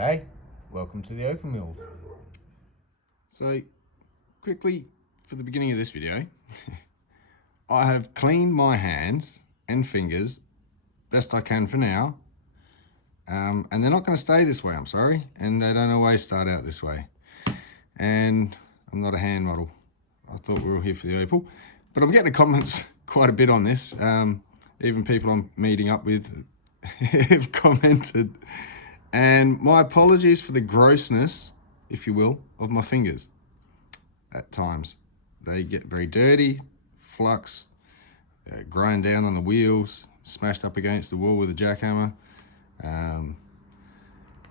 G'day, welcome to the Opal Mills. So quickly for the beginning of this video, I have cleaned my hands and fingers best I can for now, and they're not going to stay this way, I'm sorry, and they don't always start out this way. And I'm not a hand model. I thought we were all here for the Opal, but I'm getting the comments quite a bit on this. Even people I'm meeting up with have commented, and my apologies for the grossness, if you will, of my fingers. At times they get very dirty, flux, grind down on the wheels, smashed up against the wall with a jackhammer.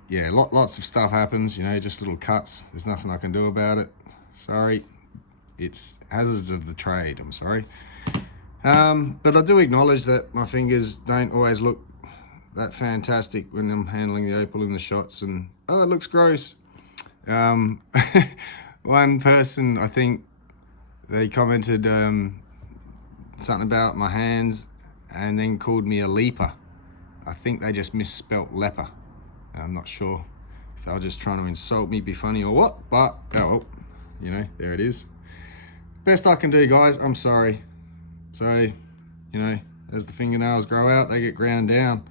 Yeah, lots of stuff happens, you know, just little cuts. There's nothing I can do about it. Sorry, it's hazards of the trade, I'm sorry. But I do acknowledge that my fingers don't always look that fantastic when I'm handling the Opal in the shots, and oh, that looks gross. One person, I think, they commented something about my hands and then called me a leaper. I think they just misspelt leper. I'm not sure if they were just trying to insult me, be funny or what, but oh well, you know, there it is. Best I can do, guys, I'm sorry. So, you know, as the fingernails grow out, they get ground down.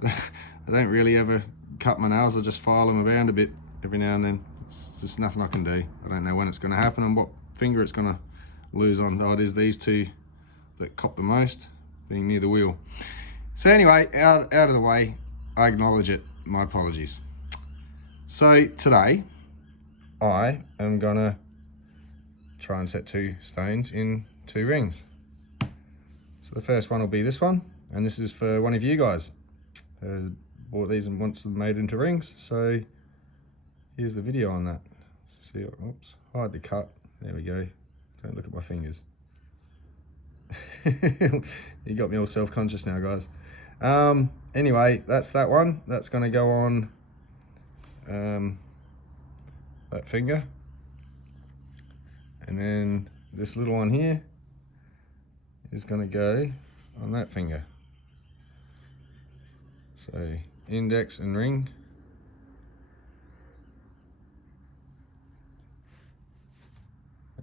I don't really ever cut my nails, I just file them around a bit every now and then. It's just nothing I can do. I don't know when it's going to happen and what finger it's going to lose on. Oh, it is these two that cop the most, being near the wheel. So anyway, out of the way, I acknowledge it. My apologies. So today, I am going to try and set 2 stones in 2 rings. So the first one will be this one, and this is for one of you guys. Bought these and wants them made into rings, so here's the video on that. See, oops, hide the cut. There we go. Don't look at my fingers. You got me all self-conscious now, guys. Anyway, that's that one. That's going to go on that finger. And then this little one here is going to go on that finger. So index and ring.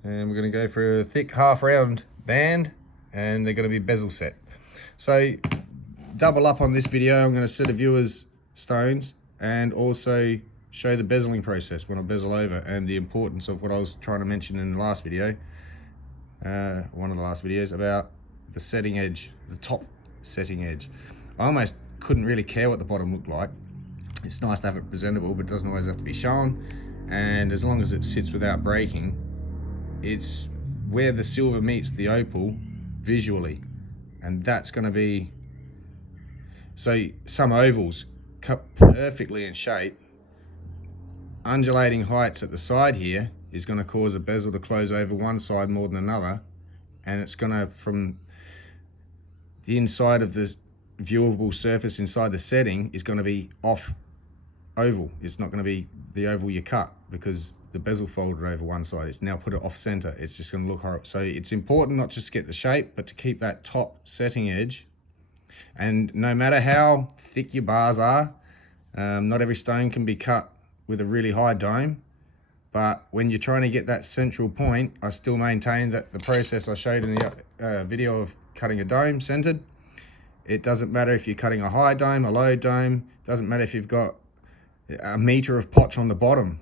And we're going to go for a thick half round band, and they're going to be bezel set. So double up on this video. I'm going to set a viewer's stones and also show the bezeling process when I bezel over, and the importance of what I was trying to mention in the last video, one of the last videos, about the setting edge, the top setting edge. I almost couldn't really care what the bottom looked like. It's nice to have it presentable, but it doesn't always have to be shown, and as long as it sits without breaking, it's where the silver meets the opal visually, and that's going to be, so some ovals cut perfectly in shape, undulating heights at the side here is going to cause a bezel to close over one side more than another, and it's going to, from the inside of the viewable surface inside the setting, is going to be off oval. It's not going to be the oval you cut, because the bezel folded over one side. It's now put it off center. It's just going to look horrible. So it's important not just to get the shape, but to keep that top setting edge. And no matter how thick your bars are, not every stone can be cut with a really high dome, but when you're trying to get that central point, I still maintain that the process I showed in the video of cutting a dome centered, it doesn't matter if you're cutting a high dome, a low dome, doesn't matter if you've got a meter of potch on the bottom.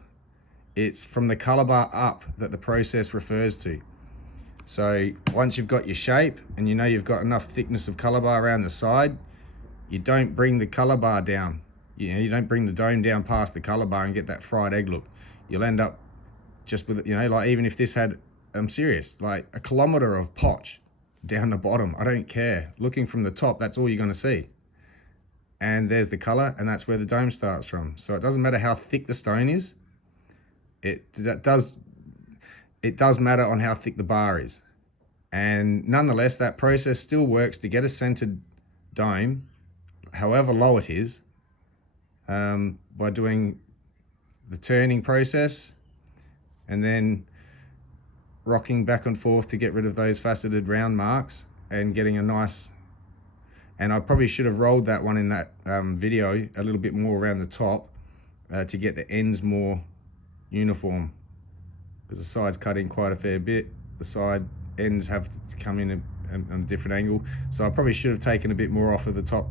It's from the color bar up that the process refers to. So once you've got your shape and you know you've got enough thickness of color bar around the side, you don't bring the color bar down. You know, you don't bring the dome down past the color bar and get that fried egg look. You'll end up just with, you know, like even if this had, I'm serious, like a kilometer of potch down the bottom, I don't care. Looking from the top, that's all you're going to see. And there's the color, and that's where the dome starts from. So it doesn't matter how thick the stone is. It does matter on how thick the bar is. And nonetheless, that process still works to get a centered dome, however low it is, by doing the turning process and then rocking back and forth to get rid of those faceted round marks and getting a nice, and I probably should have rolled that one in that video a little bit more around the top, to get the ends more uniform, because the sides cut in quite a fair bit. The side ends have to come in on a different angle, so I probably should have taken a bit more off of the top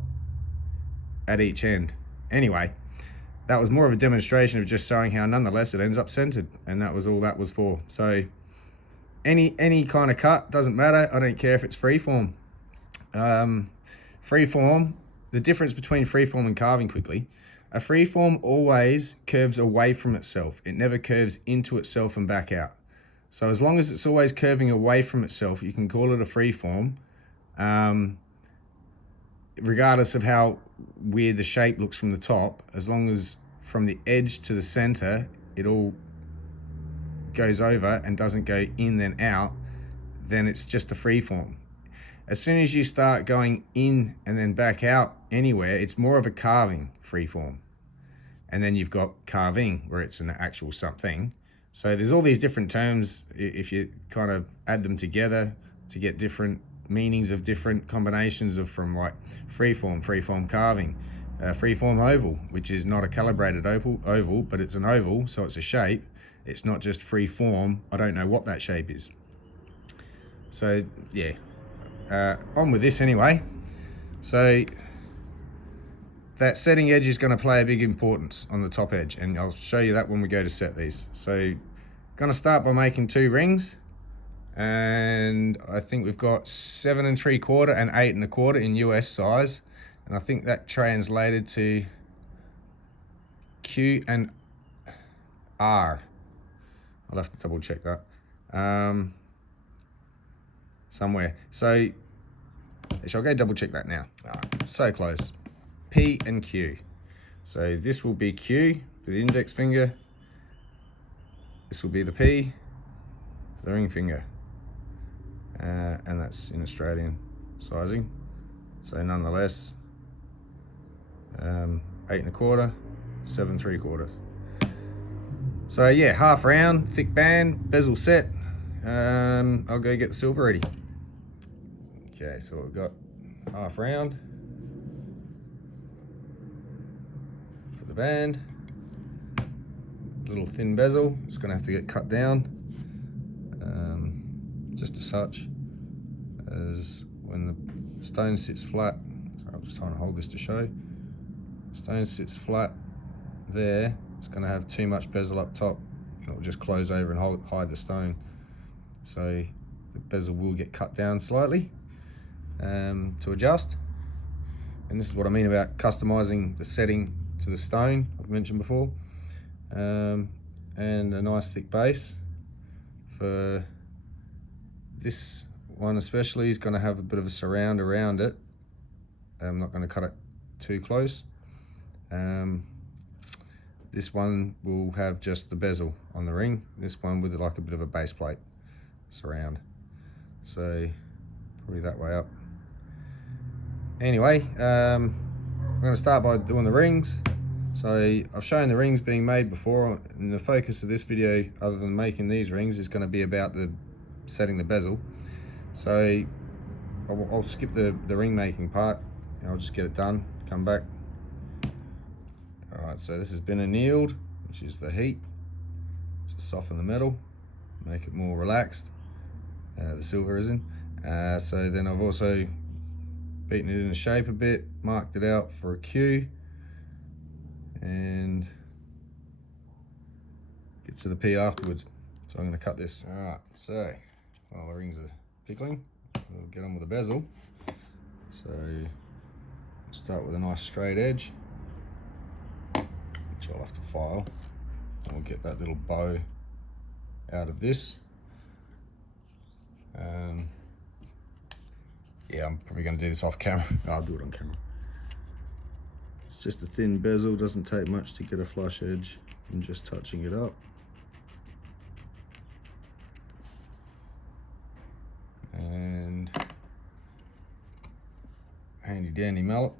at each end. Anyway, that was more of a demonstration of just showing how nonetheless it ends up centered, and that was all that was for. So any kind of cut, doesn't matter. I don't care if it's freeform. Freeform, the difference between freeform and carving quickly, a freeform always curves away from itself. It never curves into itself and back out. So as long as it's always curving away from itself, you can call it a freeform, regardless of how weird the shape looks from the top. As long as from the edge to the center, it all goes over and doesn't go in then out, then it's just a freeform. As soon as you start going in and then back out anywhere, it's more of a carving freeform. And then you've got carving, where it's an actual something. So there's all these different terms, if you kind of add them together to get different meanings of different combinations of, from like freeform carving, freeform oval, which is not a calibrated oval, but it's an oval, so it's a shape. It's not just free form. I don't know what that shape is. So yeah, on with this anyway. So that setting edge is going to play a big importance on the top edge, and I'll show you that when we go to set these. So going to start by making 2 rings, and I think we've got 7 3/4 and 8 1/4 in US size, and I think that translated to Q and R. I'll have to double check that somewhere. So shall I go double check that now? So close. P and Q. So this will be Q for the index finger. This will be the P for the ring finger. And that's in Australian sizing. So nonetheless, 8 1/4, 7 3/4. So yeah, half round, thick band, bezel set. I'll go get the silver ready. Okay, so we've got half round for the band. Little thin bezel, it's gonna have to get cut down, just as such as when the stone sits flat. So I'm just trying to hold this to show. Stone sits flat there, it's going to have too much bezel up top. It'll just close over and hide the stone. So the bezel will get cut down slightly to adjust. And this is what I mean about customizing the setting to the stone I've mentioned before. And a nice thick base. For this one especially is going to have a bit of a surround around it. I'm not going to cut it too close. This one will have just the bezel on the ring. This one with like a bit of a base plate surround. So probably that way up. Anyway, I'm going to start by doing the rings. So I've shown the rings being made before, and the focus of this video, other than making these rings, is going to be about setting the bezel. So I'll skip the ring making part, and I'll just get it done, come back. Alright, so this has been annealed, which is the heat to soften the metal, make it more relaxed. The silver is in. So then I've also beaten it into shape a bit, marked it out for a Q, and get to the P afterwards. So I'm going to cut this. Alright, so while the rings are pickling, we'll get on with the bezel. So start with a nice straight edge, which I'll have to file, and we'll get that little bow out of this. Yeah, I'm probably going to do this off camera. No, I'll do it on camera. It's just a thin bezel, doesn't take much to get a flush edge, and just touching it up. And handy dandy mallet.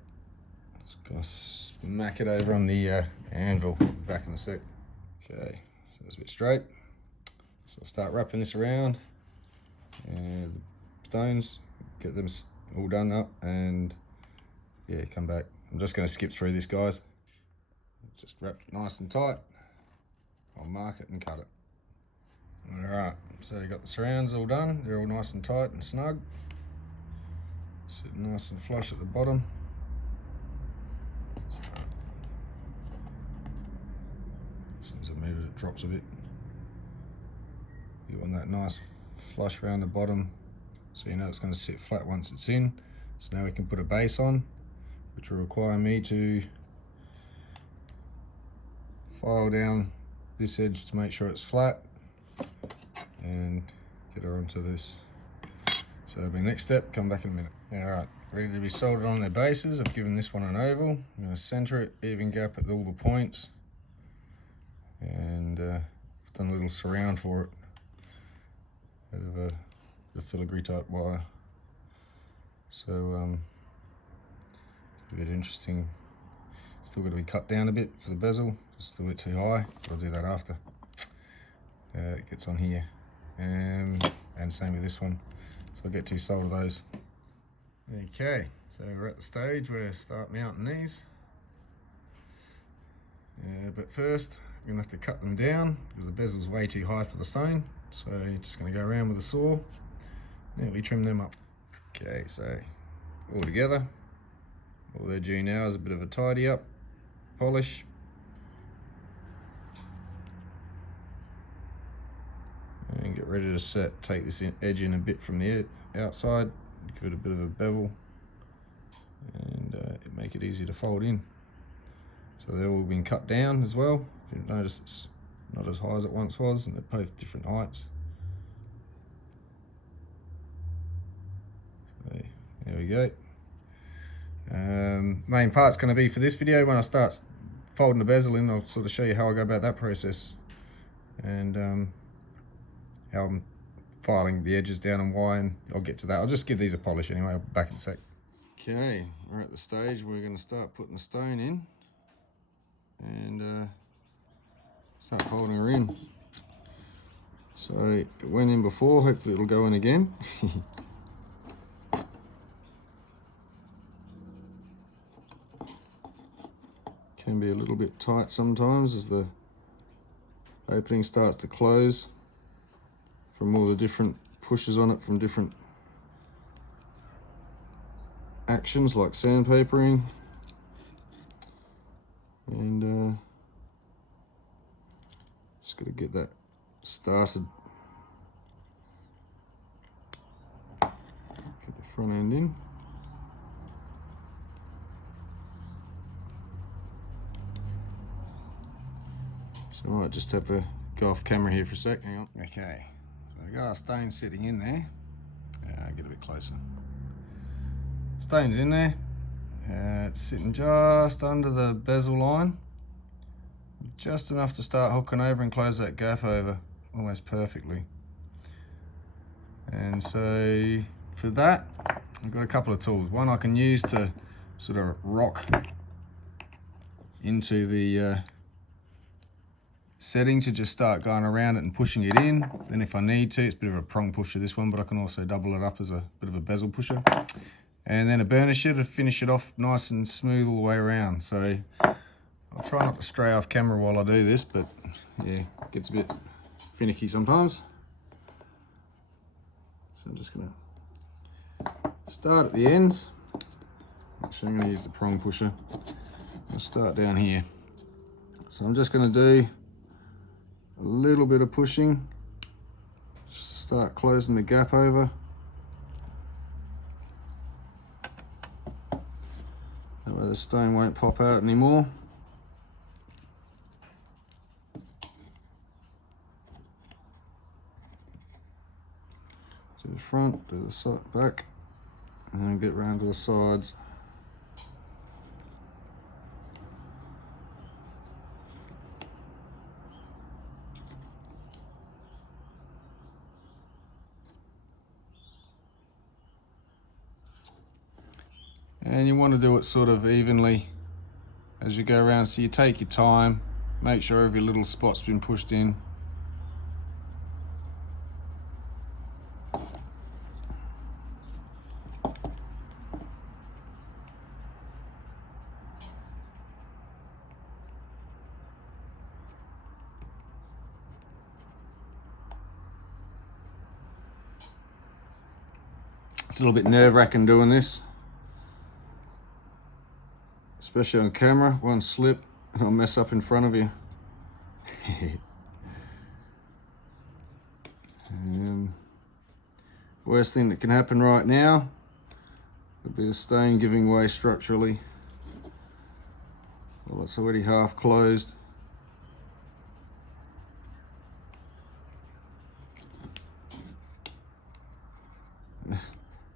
Just gonna smack it over on the anvil. Back in a sec. Okay, so it's a bit straight. So I'll start wrapping this around. And the stones, get them all done up, and yeah, come back. I'm just going to skip through this, guys. just wrap it nice and tight. I'll mark it and cut it. Alright, so you got the surrounds all done. They're all nice and tight and snug. Sitting nice and flush at the bottom. So, as soon as I move it, it drops a bit. You want that nice flush around the bottom, so you know it's going to sit flat once it's in. So now we can put a base on, which will require me to file down this edge to make sure it's flat and get her onto this. So that'll be the next step. Come back in a minute. Alright, ready to be soldered on their bases. I've given this one an oval. I'm going to center it, even gap at all the points, and I've done a little surround for it out of a filigree type wire. So a bit interesting. Still got to be cut down a bit for the bezel, just a bit too high. I'll do that after it gets on here, and same with this one. So I'll get to solder those. Okay, so we're at the stage where I start mounting these. But first, I'm going to have to cut them down because the bezel's way too high for the stone. So just going to go around with a saw, neatly trim them up. Okay, so all together, all they're due now is a bit of a tidy up, polish. And get ready to set. Take this edge in a bit from the outside, give it a bit of a bevel, and make it easy to fold in. So they've all been cut down as well. If you notice, it's not as high as it once was, and they're both different heights. So there we go. Main part's going to be for this video, when I start folding the bezel in, I'll sort of show you how I go about that process, and how I'm filing the edges down and why, and I'll get to that. I'll just give these a polish anyway. I'll be back in a sec. Okay, we're at the stage where we're going to start putting the stone in, and start folding her in. So it went in before, hopefully it'll go in again. Can be a little bit tight sometimes as the opening starts to close from all the different pushes on it from different actions like sandpapering, and just got to get that started. Get the front end in. So I might just have to go off camera here for a sec. Hang on. Okay, so we've got our stone sitting in there. Get a bit closer. Stone's in there. It's sitting just under the bezel line, just enough to start hooking over and close that gap over almost perfectly. And so for that, I've got a couple of tools. One I can use to sort of rock into the setting to just start going around it and pushing it in. Then if I need to, it's a bit of a prong pusher, this one, but I can also double it up as a bit of a bezel pusher. And then a burnisher to finish it off nice and smooth all the way around. So I'll try not to stray off camera while I do this, but yeah, it gets a bit finicky sometimes. So I'm just gonna start at the ends. Actually, I'm gonna use the prong pusher. I'll start down here. So I'm just gonna do a little bit of pushing, start closing the gap over. That way the stone won't pop out anymore. To the front, to the side, back, and then get round to the sides. And you want to do it sort of evenly as you go around, so you take your time, make sure every little spot's been pushed in. It's a little bit nerve-wracking doing this, especially on camera. One slip and I'll mess up in front of you. Worst thing that can happen right now would be the stone giving way structurally. Well, it's already half closed.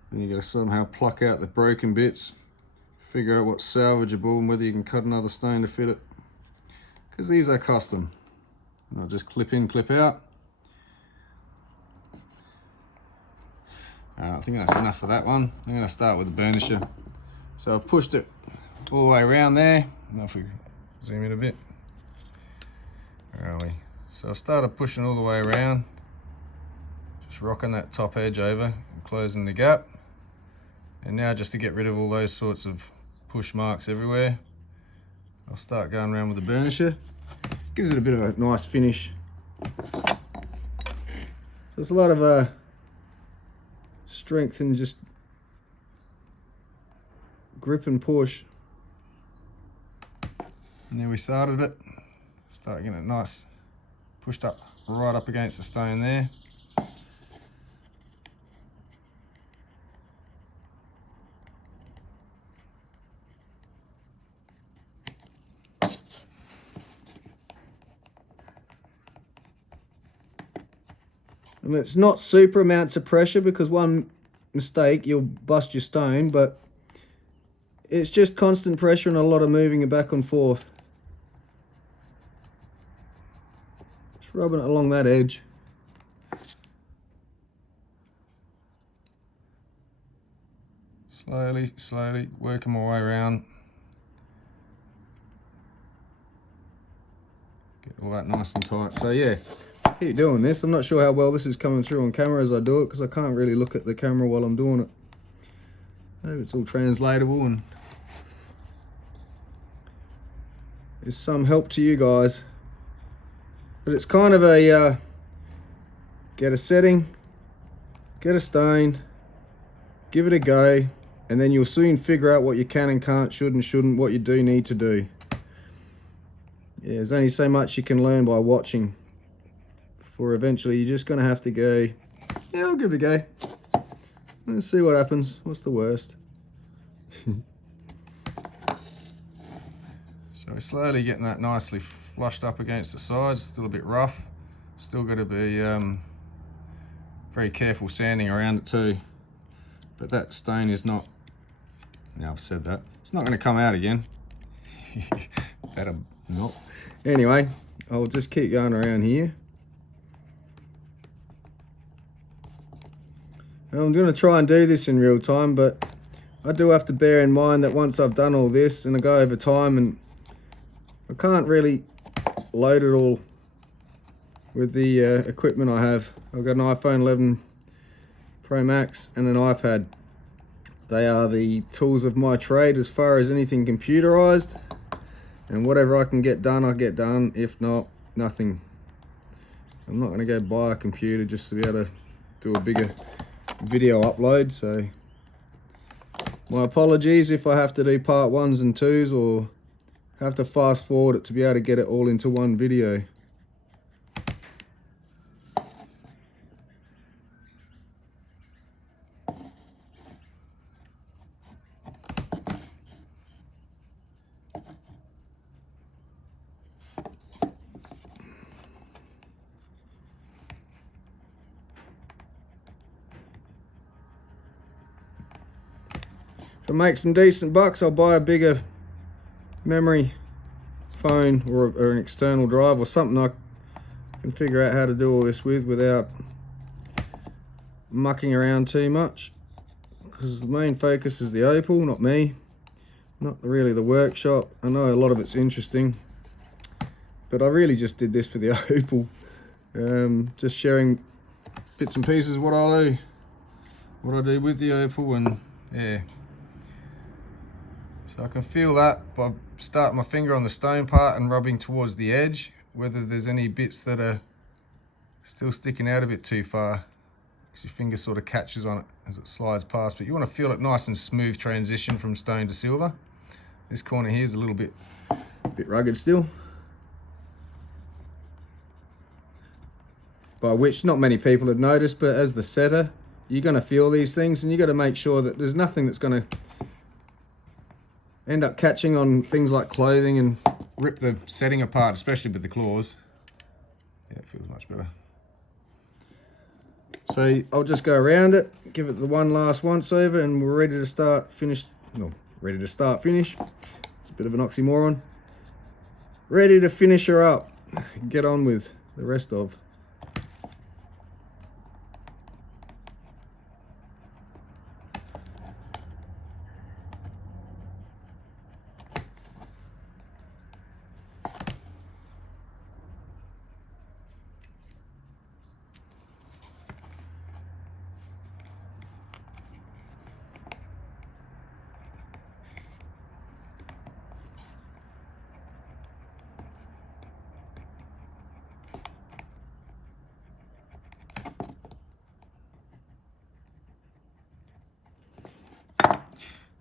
Then you got to somehow pluck out the broken bits, figure out what's salvageable and whether you can cut another stone to fit it. Because these are custom. And I'll just clip in, clip out. I think that's enough for that one. I'm going to start with the burnisher. So I've pushed it all the way around there. Now if we zoom in a bit. Where are we? So I've started pushing all the way around. Just rocking that top edge over and closing the gap. And now just to get rid of all those sorts of push marks everywhere, I'll start going around with the burnisher. Gives it a bit of a nice finish. So it's a lot of strength and just grip and push. And there we started it. Start getting it nice, pushed up right up against the stone there. And it's not super amounts of pressure, because one mistake you'll bust your stone, but it's just constant pressure and a lot of moving it back and forth. Just rubbing it along that edge. Slowly, slowly working my way around. Get all that nice and tight. So yeah, keep doing this. I'm not sure how well this is coming through on camera as I do it, because I can't really look at the camera while I'm doing it. I hope it's all translatable and is some help to you guys. But it's kind of a get a setting, get a stone, give it a go, and then you'll soon figure out what you can and can't, should and shouldn't, what you do need to do. Yeah, there's only so much you can learn by watching. For eventually you're just going to have to go, yeah, I'll give it a go. Let's see what happens. What's the worst? So we're slowly getting that nicely flushed up against the sides. Still a bit rough. Still got to be very careful sanding around it too. But that stone is not, now I've said that, it's not going to come out again. Better not. Anyway, I'll just keep going around here. I'm going to try and do this in real time, but I do have to bear in mind that once I've done all this and I go over time, and I can't really load it all with the equipment I have. I've got an iPhone 11 Pro Max and an iPad. They are the tools of my trade as far as anything computerized, and whatever I can get done, I get done. If not, nothing. I'm not going to go buy a computer just to be able to do a bigger video upload, so my apologies if I have to do part 1s and 2s, or have to fast forward it to be able to get it all into one video. If I make some decent bucks, I'll buy a bigger memory phone or an external drive or something I can figure out how to do all this with without mucking around too much, because the main focus is the Opal, not me, not really the workshop. I know a lot of it's interesting, but I really just did this for the Opal. Just sharing bits and pieces of what I do with the Opal, and yeah. So I can feel that by starting my finger on the stone part and rubbing towards the edge, whether there's any bits that are still sticking out a bit too far. because your finger sort of catches on it as it slides past, but you want to feel it nice and smooth transition from stone to silver. This corner here is a little bit rugged still, by which not many people have noticed, but as the setter, you're going to feel these things, and you got to make sure that there's nothing that's going to end up catching on things like clothing and rip the setting apart, especially with the claws. Yeah, it feels much better. So I'll just go around it, give it the one last once over, and we're ready to start finish. No, ready to start finish. It's a bit of an oxymoron. Ready to finish her up. Get on with the rest of.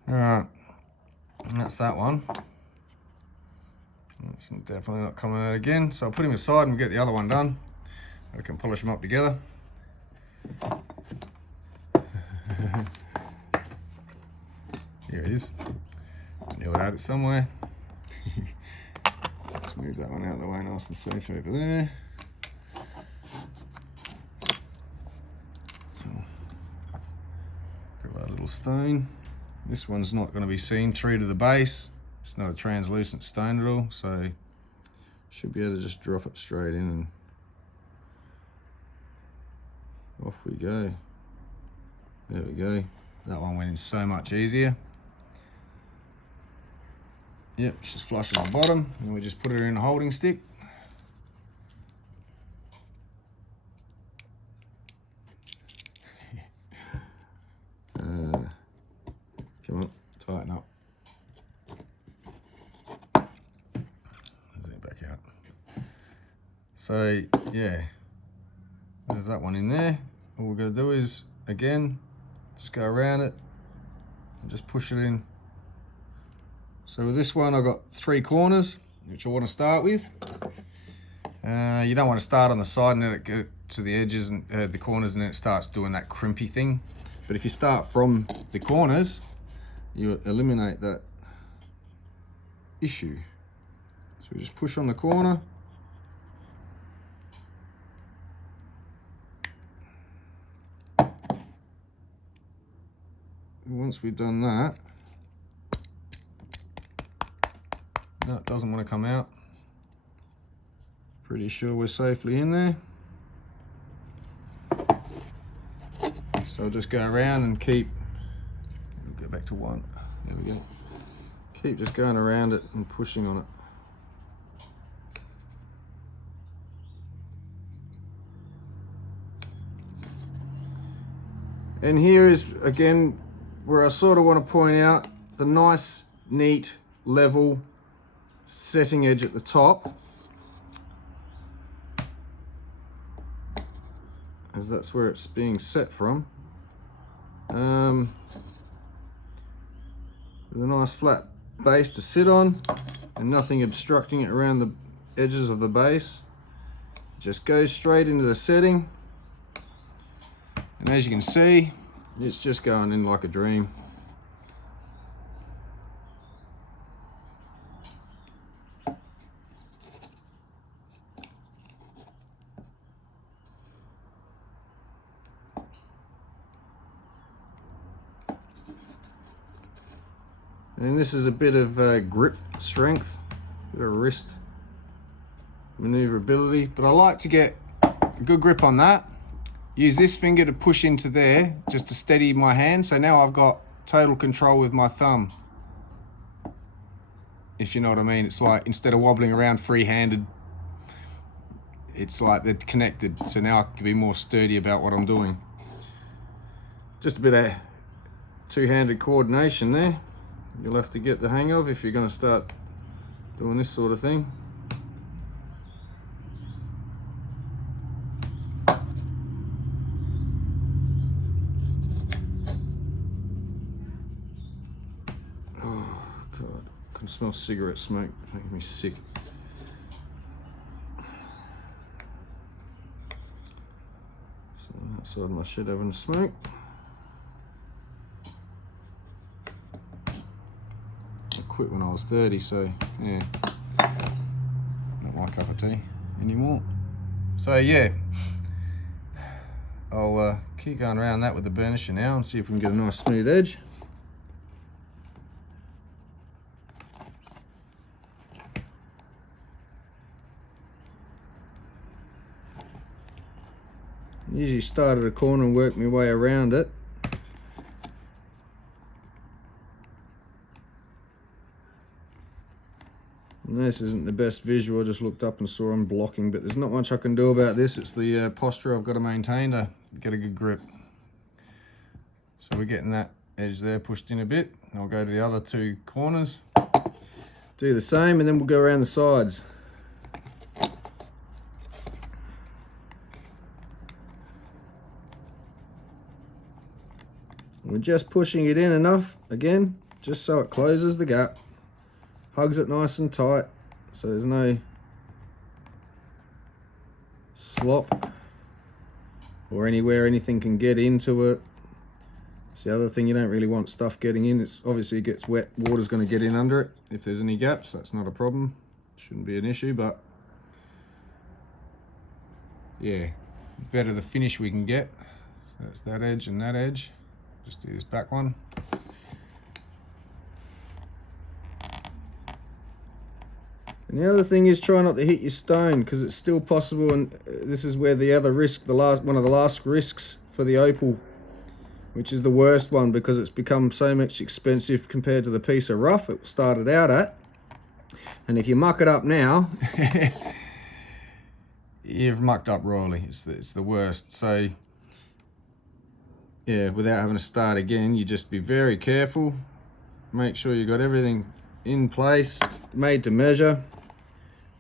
Alright, that's that one. It's definitely not coming out again, so I'll put him aside and we'll get the other one done. I can polish them up together. Here it is. I knew I had it somewhere. Let's move that one out of the way nice and safe over there. Grab our little stone. This one's not going to be seen through to the base. It's not a translucent stone at all, so should be able to just drop it straight in and off we go. There we go. That one went in so much easier. Yep, it's just flush on the bottom, and we just put it in a holding stick. Come on, tighten up. There's it back out. So yeah, there's that one in there. All we're going to do is, again, just go around it and just push it in. So with this one, I've got 3 corners, which I want to start with. You don't want to start on the side and then it go to the edges and the corners, and then it starts doing that crimpy thing. But if you start from the corners, you eliminate that issue. So we just push on the corner. Once we've done that, no, it doesn't want to come out. Pretty sure we're safely in there. So I'll just go around and keep, we'll go back to 1, there we go. Keep just going around it and pushing on it. And here is, again, where I sort of want to point out the nice, neat, level setting edge at the top, as that's where it's being set from. With a nice flat base to sit on and nothing obstructing it around the edges of the base. Just goes straight into the setting, and as you can see, it's just going in like a dream. And this is a bit of grip strength, a bit of wrist maneuverability, but I like to get a good grip on that. Use this finger to push into there just to steady my hand. So now I've got total control with my thumb. If you know what I mean. It's like, instead of wobbling around free-handed, it's like they're connected. So now I can be more sturdy about what I'm doing. Just a bit of two-handed coordination there. You'll have to get the hang of if you're going to start doing this sort of thing. Oh God, I can smell cigarette smoke, making me sick. So outside my shed having a smoke. I quit when I was 30, so yeah, not my cup of tea anymore. So yeah, I'll keep going around that with the burnisher now and see if we can get a nice smooth edge. Usually start at a corner and work my way around it. And this isn't the best visual, I just looked up and saw I'm blocking, but there's not much I can do about this. It's the posture I've got to maintain to get a good grip. So we're getting that edge there pushed in a bit. I'll go to the other two corners, do the same, and then we'll go around the sides. We're just pushing it in enough, again, just so it closes the gap, hugs it nice and tight, so there's no slop or anywhere anything can get into it. It's the other thing, you don't really want stuff getting in. It's obviously it gets wet, water's going to get in under it. If there's any gaps, that's not a problem. Shouldn't be an issue, but yeah, better the finish we can get. So that's that edge and that edge. Just do this back one. And the other thing is try not to hit your stone, because it's still possible, and this is where the other risk, one of the last risks for the Opal, which is the worst one because it's become so much expensive compared to the piece of rough it started out at. And if you muck it up now, you've mucked up royally. It's the worst. So yeah, without having to start again, you just be very careful. Make sure you got everything in place, made to measure.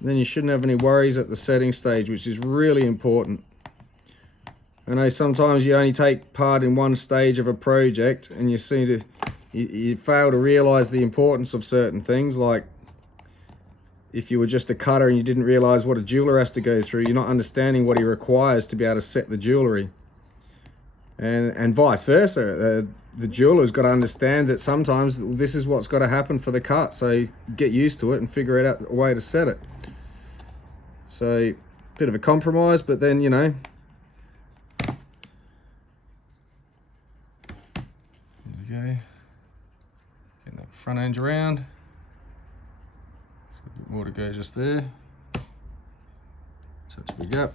And then you shouldn't have any worries at the setting stage, which is really important. I know sometimes you only take part in one stage of a project and you seem to, you fail to realize the importance of certain things, like if you were just a cutter and you didn't realize what a jeweler has to go through, you're not understanding what he requires to be able to set the jewelry. And vice versa, the jeweler's got to understand that sometimes this is what's got to happen for the cut, so get used to it and figure out a way to set it. So, bit of a compromise, but then, you know, there we go. Getting that front edge around. So a bit more to go just there. Touch of a gap.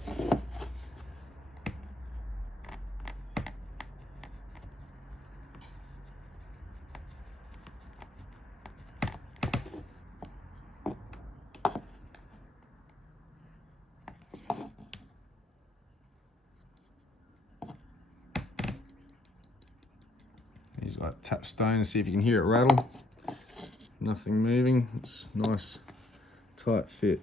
Use like tap stone and see if you can hear it rattle. Nothing moving. It's nice, tight fit.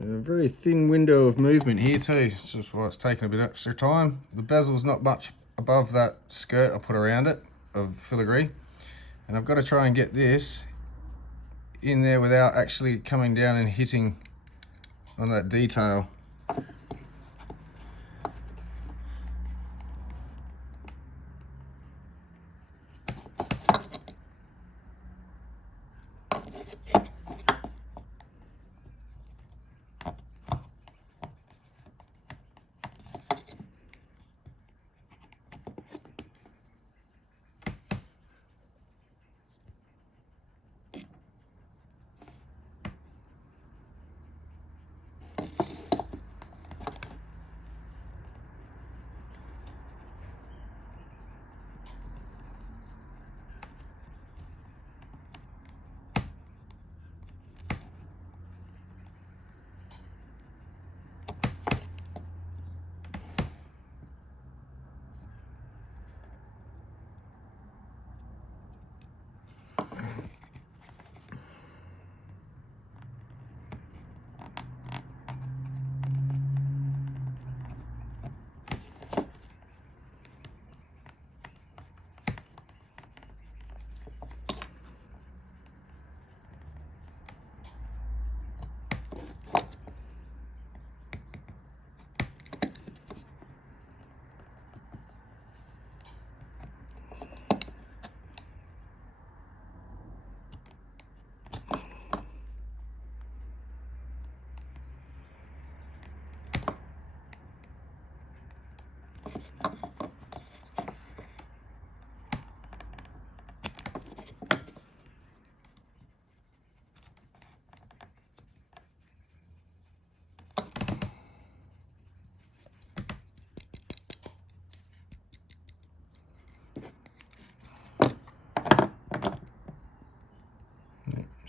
A very thin window of movement here too, it's just why it's taking a bit extra time. The bezel's not much above that skirt I put around it of filigree, and I've got to try and get this in there without actually coming down and hitting on that detail.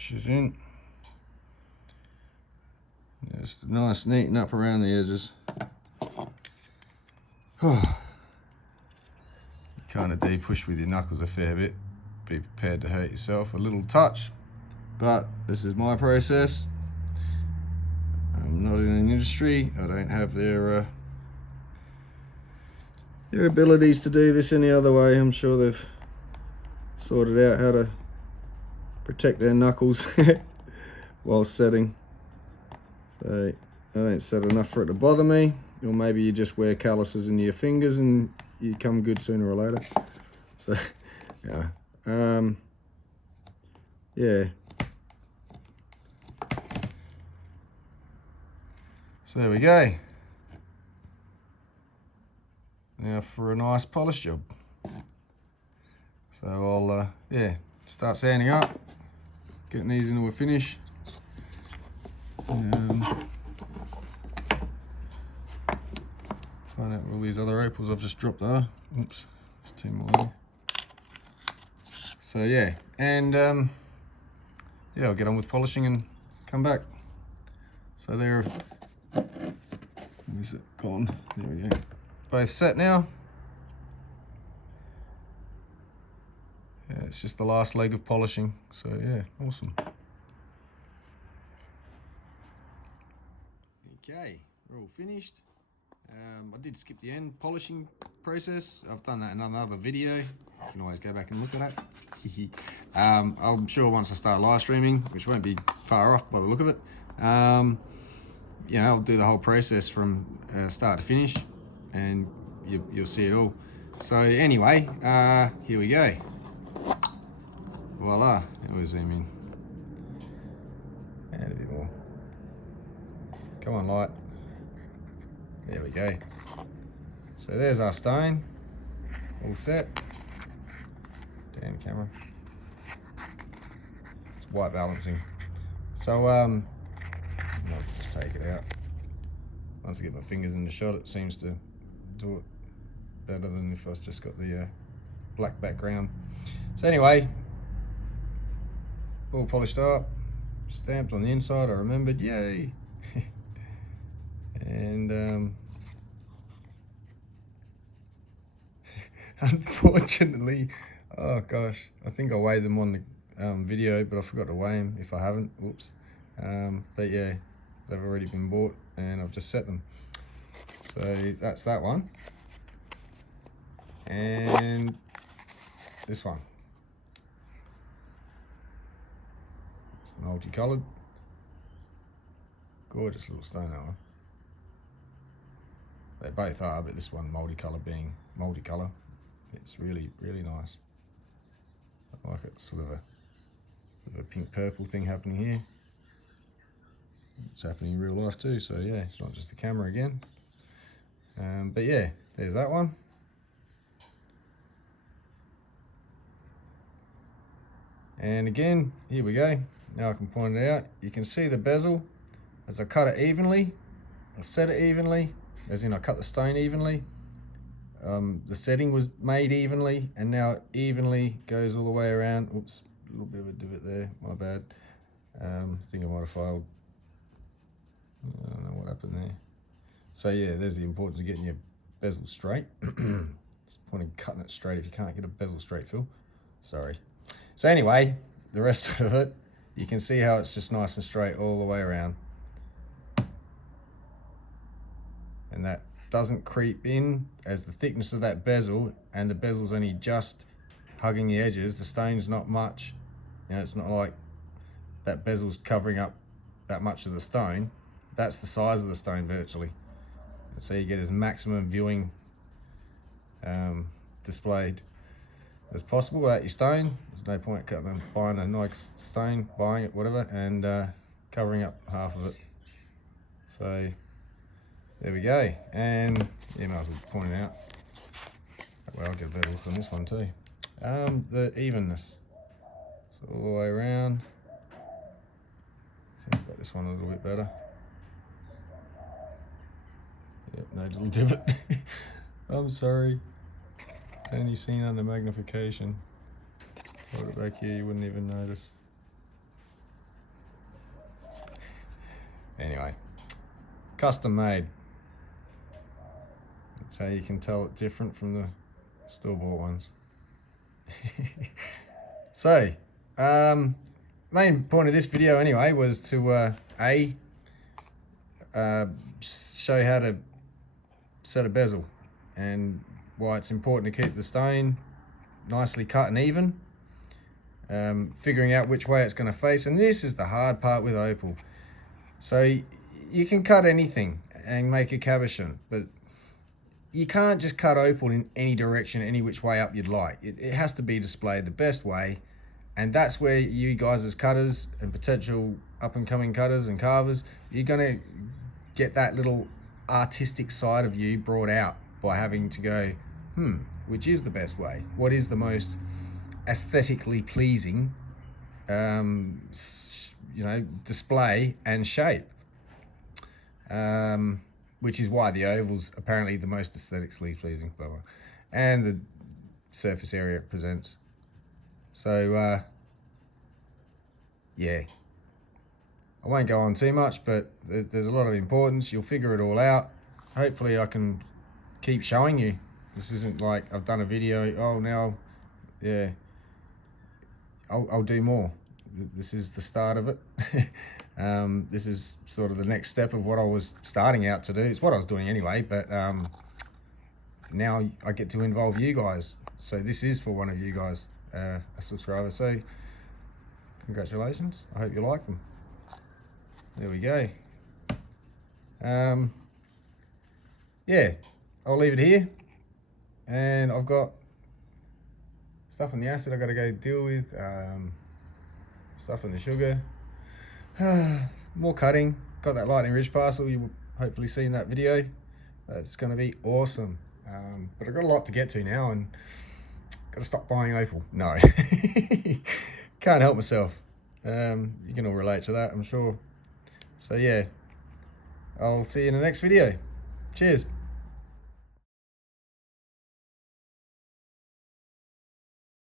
inches in. Just a nice neaten up around the edges. Kind of de-push with your knuckles a fair bit. Be prepared to hurt yourself a little touch. But this is my process. I'm not in an industry. I don't have their abilities to do this any other way. I'm sure they've sorted out how to protect their knuckles while setting. So I don't set enough for it to bother me. Or maybe you just wear calluses in your fingers and you come good sooner or later. So yeah. Yeah. So there we go. Now for a nice polish job. So I'll yeah, start sanding up, getting these into a finish. Find out where all these other opals I've just dropped are. Oops, there's 2 more there. So yeah, and yeah, I'll get on with polishing and come back. So they're, where's it gone? There we go. Both set now. Yeah, it's just the last leg of polishing. So yeah, awesome. Okay, we're all finished. I did skip the end polishing process. I've done that in another video. You can always go back and look at it. I'm sure once I start live streaming, which won't be far off by the look of it, yeah, I'll do the whole process from start to finish, and you'll see it all. So anyway, here we go. Voila, it was zoom in. And a bit more. Come on, light. There we go. So there's our stone, all set. Damn camera. It's white balancing. So I'll just take it out. Once I get my fingers in the shot, it seems to do it better than if I've just got the black background. So anyway, all polished up, stamped on the inside. I remembered, yay! And unfortunately, oh gosh, I think I weighed them on the video, but I forgot to weigh them if I haven't. Whoops. But yeah, they've already been bought and I've just set them. So that's that one. And this one. It's the multicolored. Gorgeous little stone, that one. They both are, but this one, multicolour being multicolour, it's really, really nice. I like it, sort of a pink purple thing happening here. It's happening in real life too, so yeah, it's not just the camera again. But yeah, there's that one. And again, here we go. Now I can point it out. You can see the bezel as I cut it evenly, I set it evenly, as in I cut the stone evenly. The setting was made evenly, and now it evenly goes all the way around. Oops, a little bit of a divot there, my bad. I think I might have filed. I don't know what happened there. So yeah, there's the importance of getting your bezel straight. It's the point of cutting it straight if you can't get a bezel straight, Phil. Sorry. So anyway, the rest of it, you can see how it's just nice and straight all the way around. And that doesn't creep in as the thickness of that bezel, and the bezel's only just hugging the edges. The stone's not much, you know, it's not like that bezel's covering up that much of the stone. That's the size of the stone virtually. So you get as maximum viewing displayed as possible without your stone. There's no point buying a nice stone, buying it, whatever, and covering up half of it. So there we go. And yeah, might as well point it out. Well, I'll get a better look on this one too. The evenness. So all the way around. I think I've got this one a little bit better. Yep, no little divot. I'm sorry. It's only seen under magnification. Hold it back here, you wouldn't even notice. Anyway, custom made. That's how you can tell it different from the store-bought ones. So, main point of this video anyway was to show how to set a bezel and why it's important to keep the stone nicely cut and even, figuring out which way it's going to face. And this is the hard part with opal. So you can cut anything and make a cabochon, but you can't just cut opal in any direction, any which way up you'd like. It has to be displayed the best way, and that's where you guys as cutters and potential up-and-coming cutters and carvers, you're gonna get that little artistic side of you brought out by having to go, which is the best way? What is the most aesthetically pleasing, display and shape? Which is why the oval's apparently the most aesthetically pleasing, blah, blah, and the surface area it presents. So, yeah, I won't go on too much, but there's a lot of importance. You'll figure it all out. Hopefully I can keep showing you. This isn't like I've done a video, oh, now, yeah, I'll do more. This is the start of it. This is sort of the next step of what I was starting out to do. It's what I was doing anyway, but now I get to involve you guys. So this is for one of you guys, a subscriber. So congratulations. I hope you like them. There we go. Yeah, I'll leave it here. And I've got stuff on the acid I got to go deal with. Stuff on the sugar. More cutting. Got that lightning ridge parcel. You will hopefully see in that video. That's going to be awesome. But I've got a lot to get to now, and got to stop buying opal. No, can't help myself. You can all relate to that, I'm sure. So yeah, I'll see you in the next video. Cheers.